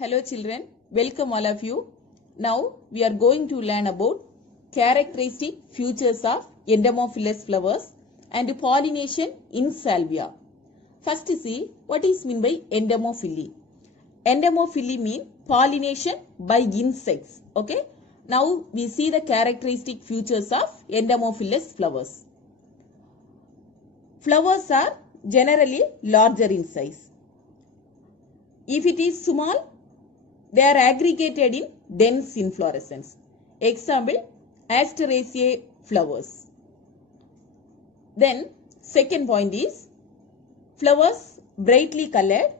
Hello children, welcome all of you. Now we are going to learn about characteristic features of endomophilous flowers and pollination in salvia. First see what is meant by endomophily. Endomophily mean pollination by insects. Okay. Now we see the characteristic features of endomophilous flowers. Flowers are generally larger in size. If it is small, they are aggregated in dense inflorescence. Example, Asteraceae flowers. Then second point is flowers brightly colored.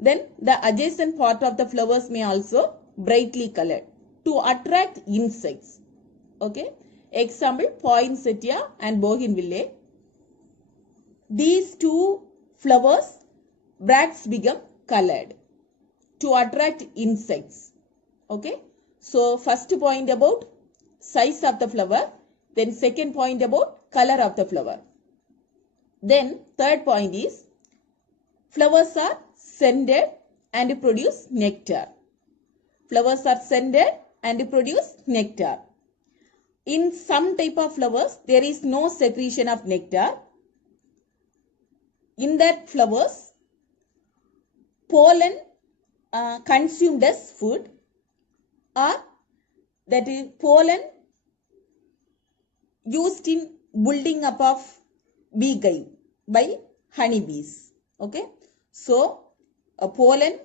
Then the adjacent part of the flowers may also brightly colored to attract insects. Okay. Example, poinsettia and bougainvillea. These two flowers bracts become colored to attract insects. Okay. So first point about size of the flower. Then second point about color of the flower. Then third point is flowers are scented and produce nectar. Flowers are scented and produce nectar. In some type of flowers, there is no secretion of nectar. In that flowers, pollen consumed as food, or that is pollen used in building up of beehive by honeybees. Okay. So a pollen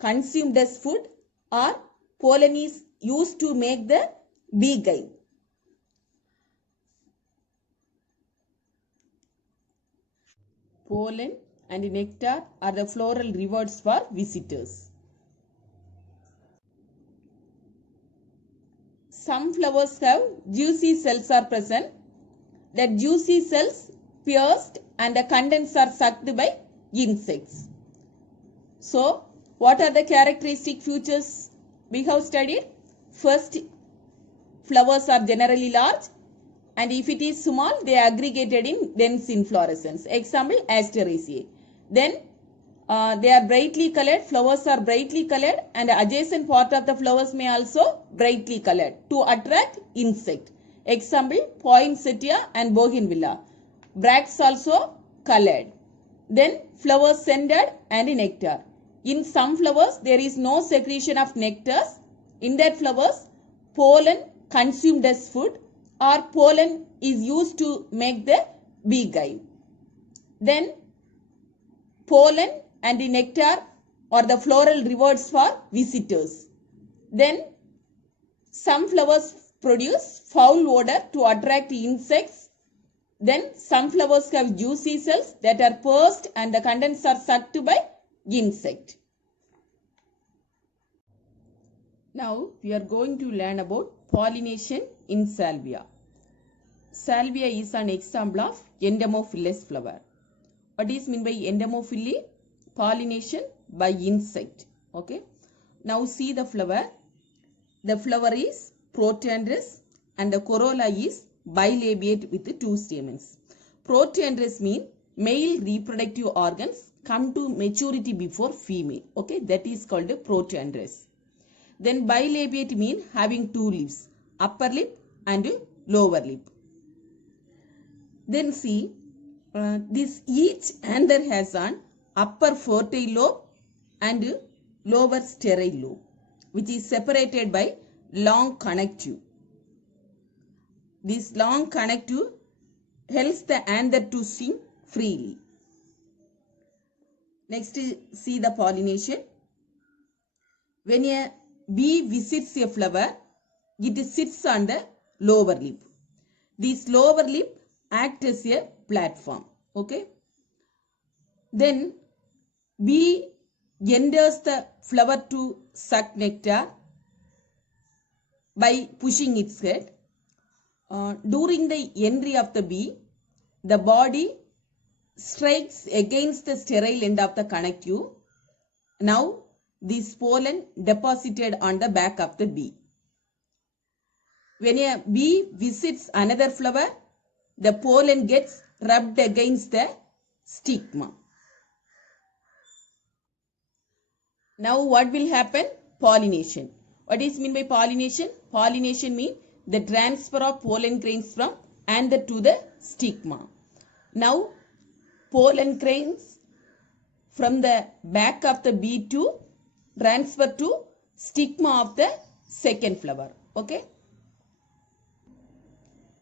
consumed as food or pollen is used to make the beehive. Pollen and nectar are the floral rewards for visitors. Some flowers have juicy cells are present. That juicy cells pierced and the contents are sucked by insects. So, what are the characteristic features we have studied? First, flowers are generally large, and if it is small, they are aggregated in dense inflorescence. Example, Asteraceae. Then they are brightly colored, flowers are brightly colored, and the adjacent part of the flowers may also brightly colored to attract insect. Example, poinsettia and bougainvillea. Bracts also colored. Then flowers scented and nectar. In some flowers, there is no secretion of nectars. In that flowers, pollen consumed as food or pollen is used to make the beehive. Then pollen and the nectar are the floral rewards for visitors. Then some flowers produce foul odor to attract insects. Then some flowers have juicy cells that are pierced and the contents are sucked by insect. Now we are going to learn about pollination in salvia. Salvia is an example of endomophilous flower. What is meant by endomophily? Pollination by insect. Okay. Now see the flower. The flower is protandrous and the corolla is bilabiate with two stamens. Protandrous mean male reproductive organs come to maturity before female. Okay. That is called protandrous. Then bilabiate mean having two leaves, upper lip and lower lip. Then see this each anther has an upper fertile lobe and lower sterile lobe, which is separated by long connective. This long connective helps the anther to swing freely. Next, see the pollination. When a bee visits a flower, it sits on the lower lip. This lower lip acts as a platform. Okay. Then bee enters the flower to suck nectar by pushing its head. During the entry of the bee, the body strikes against the sterile end of the connective. Now this pollen deposited on the back of the bee. When a bee visits another flower, the pollen gets rubbed against the stigma. Now what will happen? Pollination. What is mean by pollination? Pollination means the transfer of pollen grains from anther to the stigma. Now pollen grains from the back of the bee to transfer to stigma of the second flower. Okay.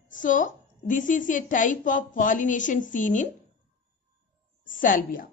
So this is a type of pollination seen in salvia.